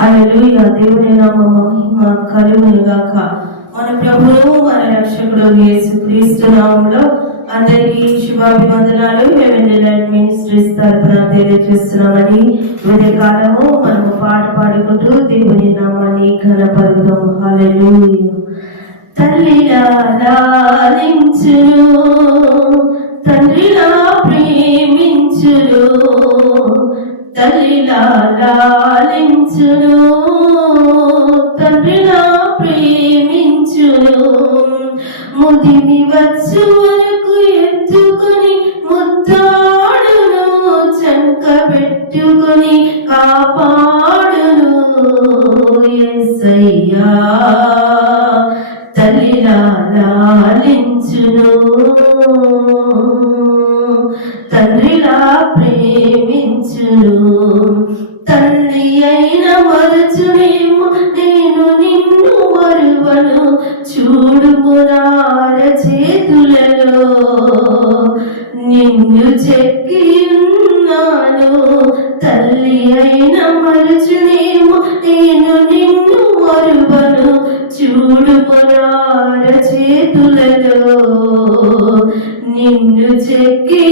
హల్లెలూయా దేవుని నామ మహిమ కలుగును గాక మన ప్రభువు మన రక్షకుడు యేసు క్రీస్తు నామంలో అందరికీ శుభాభివందనాలు. హెవెన్ మినిస్ట్రీస్ తరఫున తెలియజేస్తున్నామని ఉదయ కాలము మనము పాట పాడుకుంటూ దేవుని నామాన్ని ఘనపరుద్దాం హల్లెలూయా. తల్లిలా లాలించును తండ్రిలా ప్రేమించును తల్లిలా లాలించును తండ్రిలా ప్రేమించును. ముదిని వచ్చు నిన్ను చెక్కి ఉన్నాను తల్లి అయిన మరచునేమో నేను నిన్ను మరువను చూడుము నార చేతులలో నిన్ను చెక్కి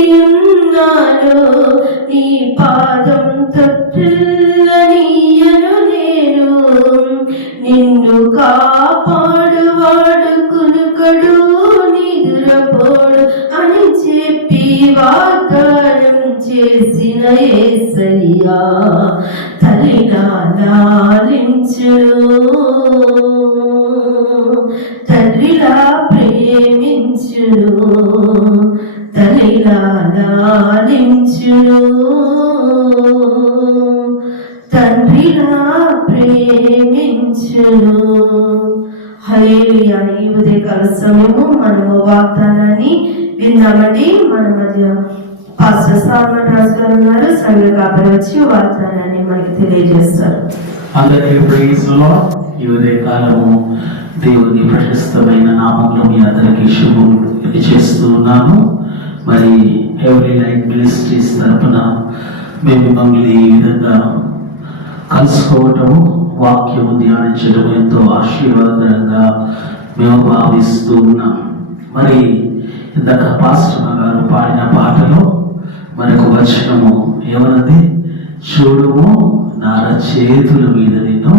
తండ్రిలా ప్రేమించుడు తల్లిలా లాలించుడు తండ్రిలా ప్రేమించుడు హలేలుయా ఈ ఉదయకాల సమయము మనము వాగ్దానాన్ని విన్నామండి మన మధ్య పాస్టర్ సాల్మన్ రాజు గారు ఉన్నారు. సంఘ కాపరి వచ్చి వాగ్దానాన్ని మనకి తెలియజేస్తారు. అందరికీ ప్రైజ్ లార్డ్. ఈ ఉదయ కాలము దేవుని ప్రశస్తమైన నామంలో మీ అందరికీ శుభం చేస్తూ ఉన్నాను మరి ఎవరీ లైన్ మినిస్ట్రీస్ తరపున మేము మిమ్మల్ని ఈ విధంగా కలుసుకోవటము వాక్యము ధ్యానించడం ఎంతో ఆశీర్వాదకరంగా మేము భావిస్తూ ఉన్నాం. మరి ఇందాక పాస్టర్ గారు పాడిన పాటలో మనకు వచనము ఏమన్నది? చూడము నార చేతుల మీద నిన్ను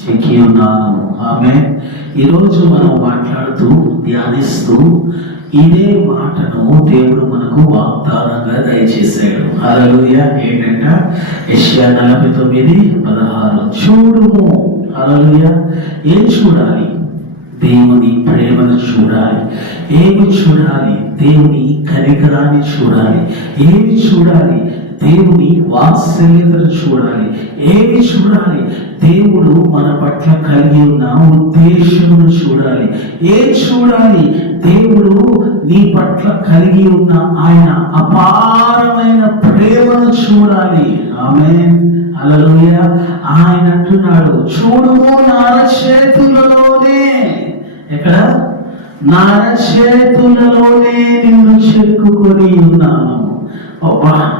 చెక్కి ఉన్నాను. ఆమె ఈరోజు మనం మాట్లాడుతూ ధ్యానిస్తూ ఇదే మాటను దేవుడు మనకు వాగ్దానంగా దయచేశాడు. హల్లెలూయా. ఏంటంట? యెషయా నలభై తొమ్మిది పదహారు. చూడుము. హల్లెలూయా. ఏం చూడాలి? దేవుని ప్రేమను చూడాలి. ఏమి చూడాలి? దేవుని కనికరాన్ని చూడాలి. ఏమి చూడాలి? దేవుని వాత్సల్యతను చూడాలి ఏమి చూడాలి? దేవుడు మన పట్ల కలిగి ఉన్న ఉద్దేశమును చూడాలి. ఏ చూడాలి? దేవుడు నీ పట్ల కలిగి ఉన్న ఆయన అపారమైన ప్రేమను చూడాలి. ఆమె అలలోయ ఆయన అంటున్నాడు చూడుము నార చేతులలోనే. ఎక్కడ? నార చేతులలోనే నిన్ను చెక్కుకొని ఉన్నాను. అబ్బా!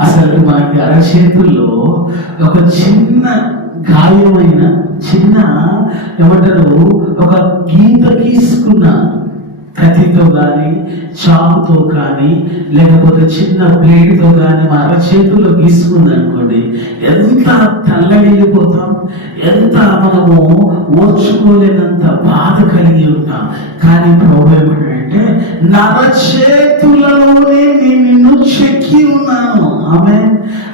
అసలు మనకి అరచేతుల్లో ఒక చిన్న గాయమైన చిన్న ఏమంటారు ఒక గీత గీసుకున్న కత్తితో కానీ చాకుతో కానీ లేకపోతే చిన్న ప్లేట్తో కానీ మన అరచేతుల్లో గీసుకుందనుకోండి ఎంత తల్లడిల్లిపోతాం ఎంత మనము ఓర్చుకోలేనంత బాధ కలిగి ఉంటాం. కానీ ప్రాబ్లం ఏంటంటే నరచేతులలోనే నేను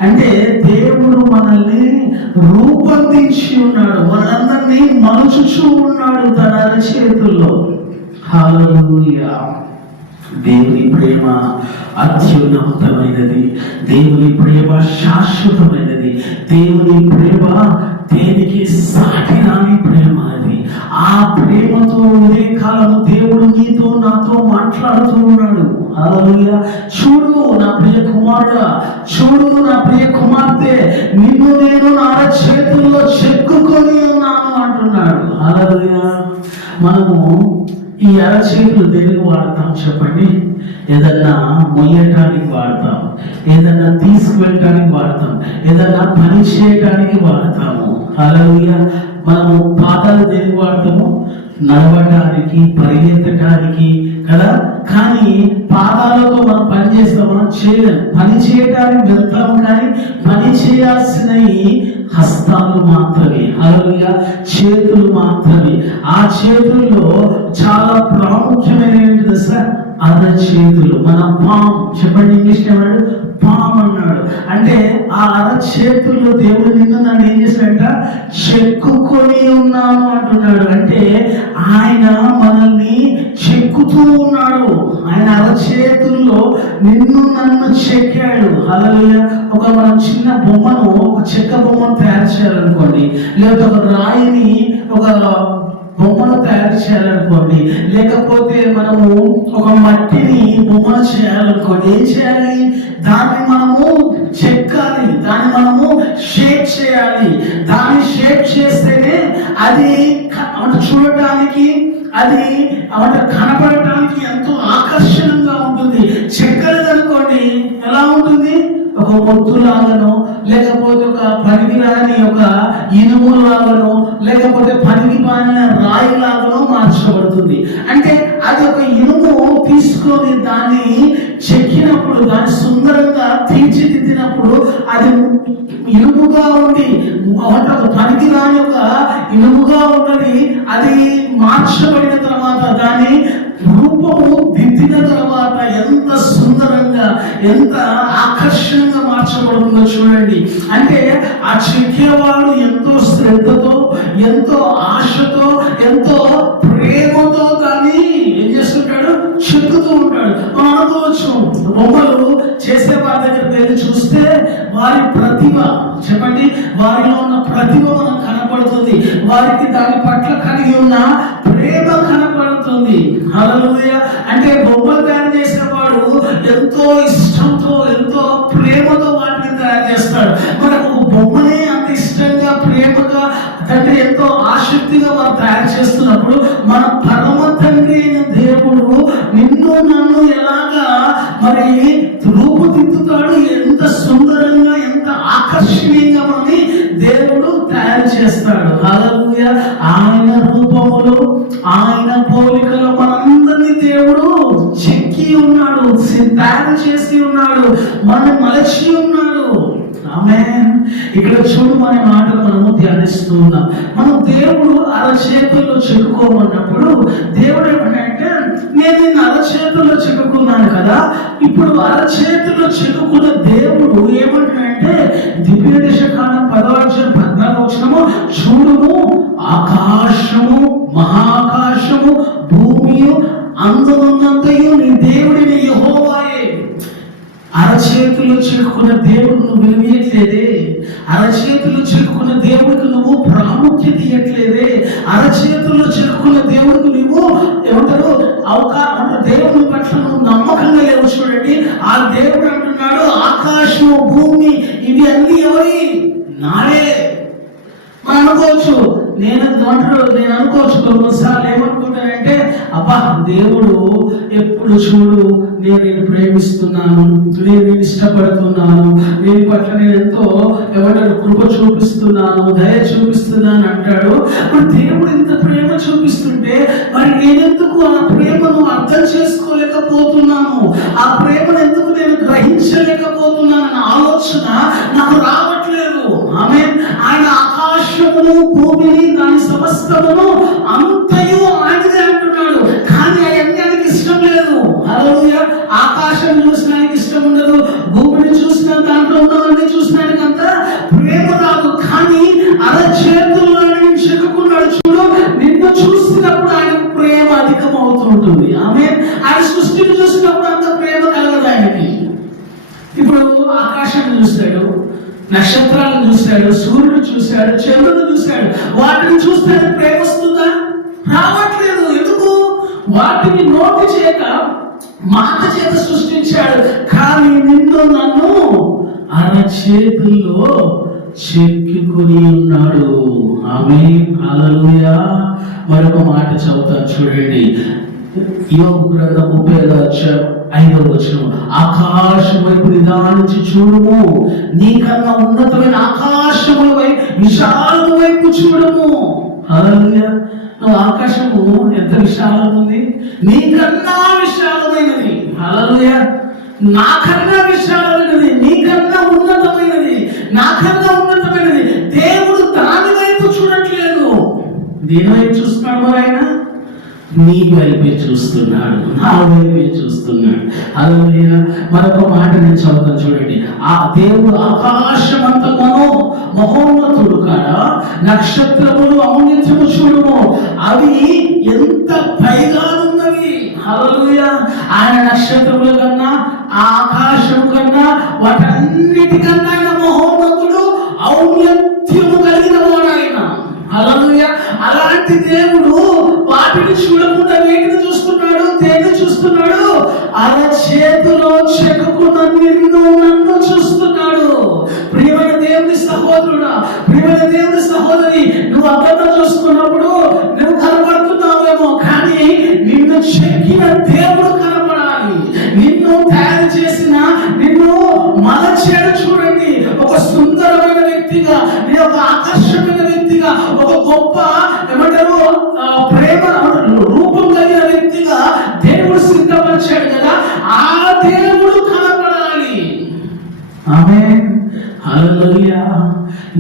అంటే దేవుడు మనల్ని రూపొందించి ఉన్నాడు. మనందరినీ మలుచుచూ ఉన్నాడు తన చేతుల్లో దేవుని ప్రేమ అత్యున్నతమైనది. దేవుని ప్రేమ శాశ్వతమైనది. దేవుని ప్రేమ దేనికి సాటి రాని ప్రేమ అది? ఆ ప్రేమతో ఉండే కాలం దేవుడు నీతో నాతో మాట్లాడుతూ ఉన్నాడు. హల్లెలూయా. చూడు నా ప్రియ కుమారుడా చూడు నా ప్రియ కుమార్తె నిన్ను నేను నా చేతుల్లో చెక్కుకొని ఉన్నాను అంటున్నాడు. అలాగా మనము ఈ అరచేతులు దేనికి వాడతాం చెప్పండి? ఏదన్నా మొయ్యటానికి వాడతాం ఏదన్నా తీసుకువెళ్ళటానికి వాడతాం ఏదన్నా పని చేయటానికి వాడతాము. హల్లెలూయా. మనము పాదాలు దేనికి వాడతాము నడవటానికి పరిగెత్తటానికి కదా? కానీ పాదాలతో మనం పని చేస్తాం మనం చేయలేము పని చేయడానికి వెళ్తాం కానీ పని చేయాల్సినవి హస్తాలు మాత్రమే. అలాగే చేతులు మాత్రమే. ఆ చేతుల్లో చాలా ప్రాముఖ్యమైన ఏంటి తెలుసా? అర చేతులు. మన పామ్. చెప్పండి ఇంగ్లీష్ ఏమన్నాడు? పామ్ అన్నాడు. అంటే ఆ అర చేతుల్లో దేవుడు నిన్ను నన్ను ఏం చేశాడంట? చెక్కుకొని ఉన్నాను అంటున్నాడు. అంటే ఆయన మనల్ని చెక్కుతూ ఉన్నాడు. ఆయన అర చేతుల్లో నిన్ను నన్ను చెక్కాడు. అలా ఒక మనం చిన్న బొమ్మను ఒక చెక్క బొమ్మను తయారు చేయాలనుకోండి లేకపోతే ఒక రాయిని ఒక బొమ్మను తయారు చేయాలనుకోండి లేకపోతే మనము ఒక మట్టిని బొమ్మను చేయాలనుకోండి ఏం చేయాలి? దాన్ని మనము చెక్కాలి దాన్ని మనము షేప్ చేయాలి. దాన్ని షేప్ చేస్తేనే అది అంటే చూడటానికి అది అంటే కనపడటానికి ఎంతో ఆకర్షణంగా ఉంటుంది. చెక్కలు ఒక మొత్తు లేకపోతే ఒక పనికి రాని ఒక ఇనుము లాగానో లేకపోతే పనికి పానిన రాయి లాగానో మార్చబడుతుంది. అంటే అది ఒక ఇనుము తీసుకొని దాన్ని చెక్కినప్పుడు దాన్ని సుందరంగా తీర్చిదిద్దినప్పుడు అది ఇనుముగా ఉండి అంటే పనికి రాని ఒక ఇనుముగా ఉన్నది అది మార్చబడిన తర్వాత దాని రూపము దిద్దిన తర్వాత ఎంత సుందరంగా ఎంత ఆకర్షణంగా మార్చబడుతుందో చూడండి. అంటే ఆ చెక్కేవాడు ఎంతో శ్రద్ధతో ఎంతో ఆశతో ఎంతో ప్రేమతో దాన్ని చెక్కుతూ ఉంటాడు. మనం అనుకోవచ్చు బొమ్మలు చేసే వారి దగ్గర వెళ్ళి చూస్తే వారి ప్రతిభ చెప్పండి వారిలో ఉన్న ప్రతిభ మనం కనపడుతుంది. వారికి దాని పట్ల కలిగి ఉన్న ప్రేమ కనపడుతుంది. అలలుయ అంటే బొమ్మలు తయారు చేసేవాడు ఎంతో ఇష్టంతో ఎంతో ప్రేమతో వాటిని తయారు చేస్తాడు. మనకు బొమ్మనే అంత ఇష్టంగా ప్రేమగా తండ్రి ఎంతో ఆసక్తిగా వారు తయారు చేస్తున్నప్పుడు మన పరమ ఇక్కడ చూడు అనే మాటలు మనము ధ్యానిస్తూ ఉన్నాం. మనం దేవుడు అరచేతుల్లో చెక్కుకోమన్నప్పుడు దేవుడు ఏమంటే నేను నిన్ను అరచేతుల్లో చెక్కుకున్నాను కదా ఇప్పుడు అరచేతుల్లో చెక్కుకున్న దేవుడు ఏమంటాడంటే దివ్యదేశ కాలం పదవాధ్యం పద్నాలుగు వచ్చినము చూడుము ఆకాశము మహాకాశము భూమియు అందమున్నంతయు నీ దేవుడిని యహోవాయే. అరచేతుల్లో చిక్కుకున్న దేవుడు నువ్వు విలువయట్లేదే అరచేతులు చిక్కుకున్న దేవుడికి నువ్వు ప్రాముఖ్యత ఇవ్వట్లేదే అరచేతులు చిక్కుకున్న దేవుడికి నువ్వు ఏమంటారు? అవకాశం దేవుని పట్ల నువ్వు నమ్మకంగా లేవు చూడండి. ఆ దేవుడు అంటున్నాడు ఆకాశము భూమి ఇవి అన్ని ఎవరి? నాడే మనం అనుకోవచ్చు నేను అంటారు నేను అనుకోవచ్చు కొన్నిసార్లు ఏమనుకుంటానంటే అబ్బా దేవుడు ఎప్పుడు చూడు నేను నేను ప్రేమిస్తున్నాను నేను నేను ఇష్టపడుతున్నాను నేను పట్ల నేను ఎంతో ఎవరైనా కృప చూపిస్తున్నాను దయ చూపిస్తున్నాను అంటాడు. మరి దేవుడు ఇంత ప్రేమ చూపిస్తుంటే మరి నేనెందుకు ఆ ప్రేమను అర్థం చేసుకోలేకపోతున్నాను? ఆ ప్రేమను ఎందుకు నేను గ్రహించలేకపోతున్నాను అన్న ఆలోచన నాకు రావట్లేదు. ఆమె ఆయన ఆకాశమును భూమిని దాని సమస్తమును అంతయు ఆయనదే అంటున్నాడు. కానీ అవన్నీ ఉన్నవన్నీ ప్రేమ రాదు కానీ అరచేతుల్లో ఆయన చెక్కుకున్నాడు చూడు నిన్ను చూసినప్పుడు ఆయన ప్రేమ అధికం అవుతుంటుంది ఆమె ఆయన సృష్టిని చూసినప్పుడు అంత ప్రేమ కలగదు ఆయనకి. ఇప్పుడు ఆకాశాన్ని చూస్తాడు నక్షత్రాలను చూశాడు సూర్యుడు చూశాడు చంద్రుడు చూశాడు. వాటిని చూస్తే ప్రేమ వస్తుందా రావట్లేదు. ఎందుకు? వాటిని నోటి చేత మాట చేత సృష్టించాడు కానీ నిన్ను నన్ను చేతుల్లో చెక్కుకొని ఉన్నాడు. ఆమె అలలుయా మరొక మాట చెబుతాను చూడండి. యోగు గ్రంథం ముప్పై ఐదో అధ్యాయం ఐదవ వచనం. ఆకాశం వైపు నిదానించి చూడము. నీకన్నా ఉన్నతమైన ఆకాశముల వైపు విశాలము వైపు చూడము. హల్లెలూయా. నువ్వు ఆకాశము ఎంత విశాలం ఉంది? నీకన్నా విశాలం నాకన్నా విశాలమైనది నీకన్నా ఉన్నతమైనది నాకన్నా ఉన్నతమైనది. దేవుడు దాని వైపు చూడట్లేదు. దేని వైపు చూస్తున్నాడు ఆయన నీ వైపే చూస్తున్నాడు నా వైపే చూస్తున్నాడు. అదే మరొక మాట నేను చదువుతాను చూడండి. ఆ దేవుడు ఆకాశం అంత మహోన్నతుడు కాడా? నక్షత్రములు అమౌనిత్యము చూడము. అవి ఎంత పైగా ఉన్నవి హల్లెలూయా. ఆయన నక్షత్రముల కన్నా ఆకాశం కన్నా వాటన్నిటికన్నా ఆయన మహోన్నతుడు.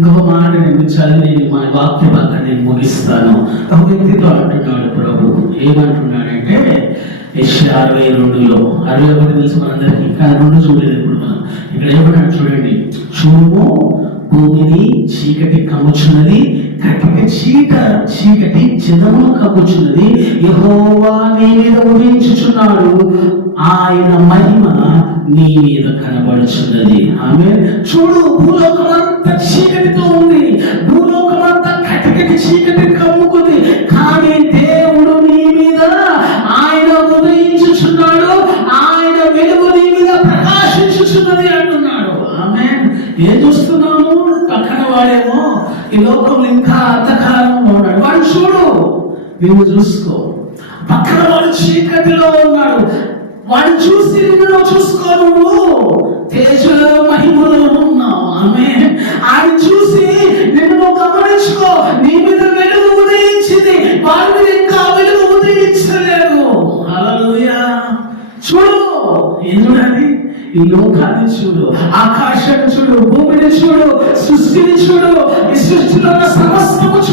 ఇంకొక మాట నేను చదివి మా వాక్య పాత్ర నేను ముగిస్తాను. ఒక వ్యక్తితో అంటున్నాడు ప్రభు ఏమంటున్నాడంటే యెషయా అరవై రెండులో అరవై ఒకటి తెలుసు మనందరికీ ఇంకా రెండు చూడలేదు ఇప్పుడు మనం. ఇక్కడ ఏమన్నాడు చూడండి చూము భూమిని చీకటి కమ్ముచున్నది గట్టిగా చీక చీకటి జనమును కమ్ముచున్నది. యహోవా నీ మీద ఉదయించుచున్నాడు ఆయన మహిమ నీ మీద కనబడుచున్నది. ఆమె చూడు భూలోకం భూలోకమంతా చీకటితో ఉంది. నువ్వు చూసుకో. పక్కన వాడు చీకటిలో ఉన్నాడు. వాడు చూసి నిన్ను చూసుకో నువ్వు. తేజలో మహిమలో ఉన్నావు. ఆమె ఆయన చూసి నిన్ను గమనించుకో. నీ మీద వెలుగు ఉదయించింది. వాడి మీద ఇంకా వెలుగు ఉదయించలేదు. హల్లెలూయా. చూడు ఎందుకని ఈ లోకాన్ని చూడు. ఆకాశాన్ని చూడు. భూమిని చూడు. సృష్టిని చూడు. ఈ సృష్టిలో ఉన్న సమస్తము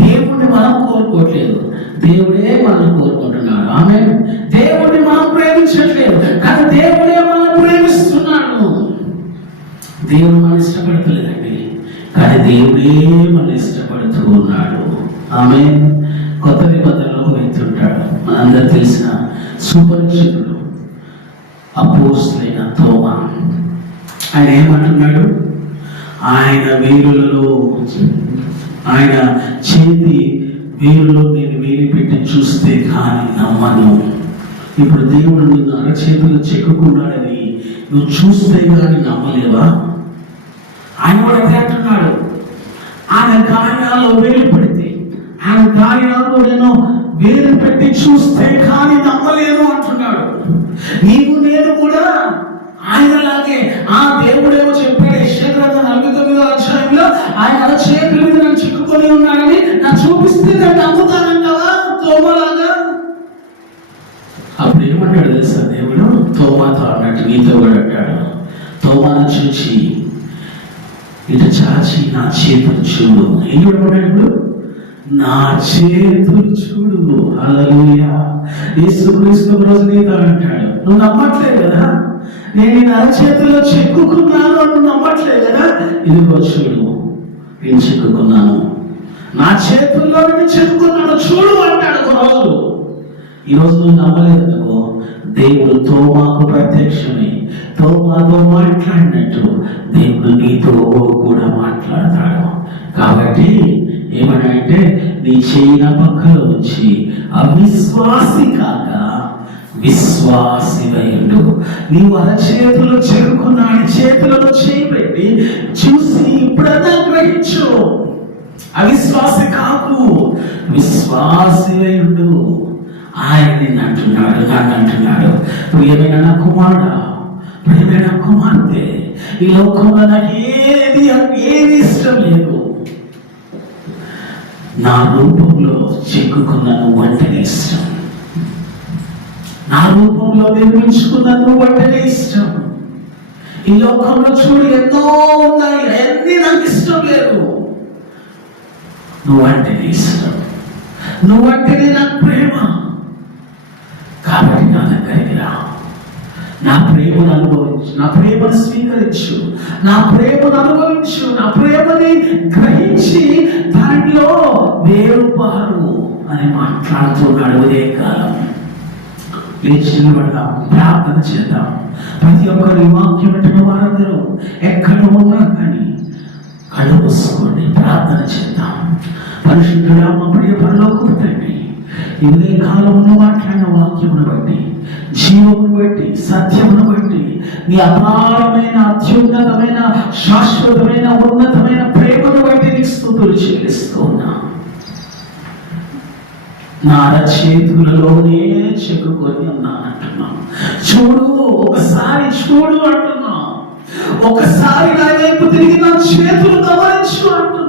దేవుడిని మనం కోరుకోవట్లేదు దేవుడే మనం కోరుకుంటున్నాడు ఆమె దేవుడిని మనం ప్రేమించట్లేదు. కానీ దేవుడే మనం ప్రేమిస్తున్నాడు. దేవుడు మనం ఇష్టపడతలేదండి. కానీ దేవుడే మన ఇష్టపడుతూ ఉన్నాడు. ఆమె కొత్త నిబంధనలో ఒక వ్యక్తి ఉంటాడు మనందరూ తెలిసిన సుపరిచితుడు అపోస్లైన తోమా. ఆయన ఏమంటున్నాడు? ఆయన వీరులలో ఆయన చేతి వేరులో నేను వేలు పెట్టి చూస్తే కానీ నమ్మను. ఇప్పుడు దేవుడు నిన్ను అరచేతులు చెక్కుకున్నాడని నువ్వు చూస్తే కానీ నమ్మలేవా? ఆయన కూడా అదే అంటున్నాడు. ఆయన గాయాల్లో వేలు పెడితే ఆయన గాయాల్లో నేను వేలు పెట్టి చూస్తే కానీ నమ్మలేదు అంటున్నాడు. నీవు నేను కూడా ఆయనలాగే ఆ దేవుడేమో చెప్పాడు యశ్వగ్రంథ నలభై తొమ్మిదో అధ్యాయంలో ఆయన అలా చేతుల మీద నన్ను ఉన్నాడని నాకు చూపిస్తే నేను నమ్ముతానంటావా తోమలాగా? అప్పుడు ఏమన్నాడు తెలుసా దేవుడు? తోమాతో అన్నట్టు నీతో కూడా అంటాడు. తోమాను చూచి ఇటు చాచి నా చేతులు చూడు. ఏం చూడమన్నాడు ఇప్పుడు? నా చేతులు చూడు. అలలుయా యేసుక్రీస్తు రోజు నీతో అంటాడు. నువ్వు నమ్మట్లేదు కదా? నేను నా చేతిలో చెక్కుకున్నాను అని నువ్వు నమ్మట్లేదు కదా? ఇదిగో చూడు నేను చెక్కుకున్నాను. నా చేతుల్లో చెప్పుకున్నాడు చెక్కుకున్నాను చూడు అంటాడు ఒక రోజు ఈ రోజు నువ్వు నమ్మలేదనుకో దేవుడు తోమాకు ప్రత్యక్షమే. తోమాతో మాట్లాడినట్టు దేవుడు నీతో కూడా మాట్లాడతాడు. కాబట్టి ఏమనంటే నీ చేయిన పక్కలో వచ్చి అవిశ్వాసి కాక విశ్వాసివైండు నీవు అరచేతులు చెరుకున్నాడు చేతులలో చేయి పెట్టి చూసి ఇప్పుడన్నా గ్రహించు. అవిశ్వాసి కాకు. విశ్వాసి అయ్యుడు ఆయన నేను అంటున్నాడు నన్ను అంటున్నాడు. ప్రియమైన నా కుమారుడా ప్రియమైన కుమార్తె ఈ లోకంలో నాకు ఏది ఏది ఇష్టం లేదు. నా రూపంలో చిక్కుకున్న నువ్వు అంటేనే ఇష్టం. నా రూపంలో నిర్మించుకున్న నువ్వు అంటేనే ఇష్టం. ఈ లోకంలో చూడు ఎన్నో ఉన్నాయి. అన్నీ నాకు ఇష్టం లేదు. నువ్వంటేనే ఇష్టం. నువ్వంటేనే నాకు ప్రేమ. కాబట్టి నా దగ్గరికి రా. నా ప్రేమను అనుభవించు. నా ప్రేమను స్వీకరించు. నా ప్రేమను అనుభవించు. నా ప్రేమని గ్రహించి దానిలో వేరుపారు అని మాట్లాడుతున్నాడు ఉదయం కాలం. లేచి నిలబడదాం ప్రార్థన చేద్దాం. ప్రతి ఒక్కరు ఈ వాక్యం వింటున్న వారందరూ ఎక్కడ ఉన్నా కానీ కళ్ళు మూసుకోండి ప్రార్థన చేద్దాం పరిశుద్ధుడా మా ప్రియ పరలోకపు తండ్రి ఈ కాలంలో మాట్లాడిన వాక్యమును బట్టి జీవమును బట్టి సత్యమును బట్టి నీ అపారమైన అత్యున్నతమైన శాశ్వతమైన ఉన్నతమైన ప్రేమను బట్టి నీకు స్థుతులు చెల్లిస్తూ ఉన్నా. నా చేతులలోనే చెక్కుకొని ఉన్నాను అంటున్నాను చూడు ఒకసారి చూడు అంటున్నా. ఒకసారి నా వైపు తిరిగి నా చేతులు గమనించు అంటున్నావు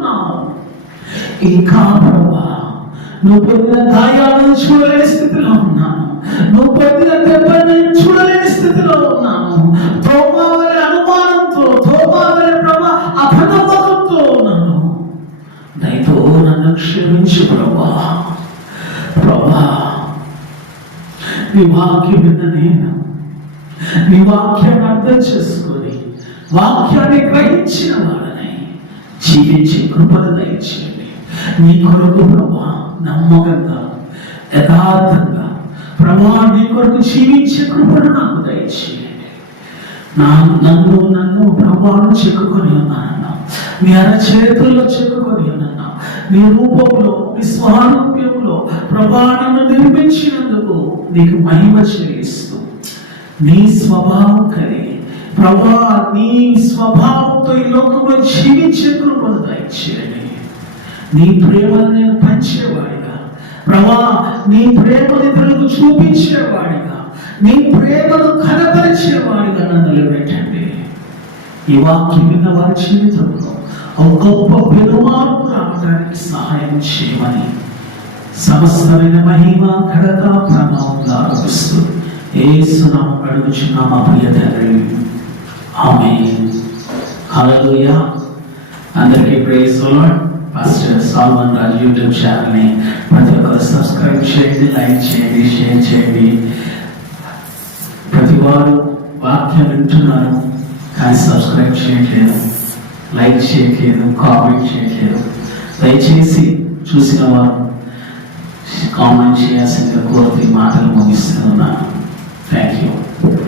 ఇంకా ప్రభా నువ్వు పొందిన గాయాలను చూడలేని స్థితిలో ఉన్నాను నువ్వు పొందిన దెబ్బను చూడలేని స్థితిలో ఉన్నాను తోమావరి అనుమానంతో తోమావరి ప్రభా అపనమ్మకంతో ఉన్నాను దయతో నన్ను క్షమించు ప్రభా ప్రభా నీ వాక్యం విన్న నేను నీ వాక్యాన్ని అర్థం చేసుకొని వాక్యాన్ని గ్రహించిన వాడని. జీవించే కృపను దయచేయండి నీ కొరకు ప్రభా నమ్మకంగా యథార్థంగా ప్రభా నీ కొరకు జీవించే కృపను నాకు దయచేయండి. నా నన్ను నన్ను ప్రభావం చెక్కుకొని ఉన్నానన్నా మీ అరచేతుల్లో చెక్కుకొని ఉన్నాను నీ రూపంలో నీ స్వారూప్యంలో ప్రభాణను నిర్మించినందుకు నీకు మహిమ చేయిస్తూ నీ స్వభావం కలిగి ప్రభా నీ స్వభావంతో ఈ లోకంలో జీవించే కృపను దయచేయండి. నీ ప్రేమను నేను పంచేవాడిగా. ప్రభా నీ ప్రేమను ఇతరులకు చూపించేవాడిగా. నీ ప్రేమను కనపరిచేవాడిగా నన్ను నిలబెట్టండి. ఈ వాక్యం విన్న వారి జీవితంలో ఒక గొప్ప పెనుమార్పు రావడానికి సహాయం చేయమని సమస్తమైన మహిమ ఘనత ప్రభావంగా ఆరోపిస్తూ ఏసునామం అడుగుచున్న మా ప్రియ తండ్రి. ఆమె అందరికీ praise Lord. Pastor Solomon Raju YouTube ఛానల్ని ప్రతి ఒక్కరు సబ్స్క్రైబ్ చేయండి లైక్ చేయండి షేర్ చేయండి ప్రతి వారు వాక్యం వింటున్నారు కానీ సబ్స్క్రైబ్ చేయట్లేదు లైక్ చేయట్లేదు కామెంట్ చేయట్లేదు దయచేసి చూసిన వారు కామెంట్ చేయాల్సిందిగా కోరుతూ ఈ మాటలు ముగిస్తున్నాను.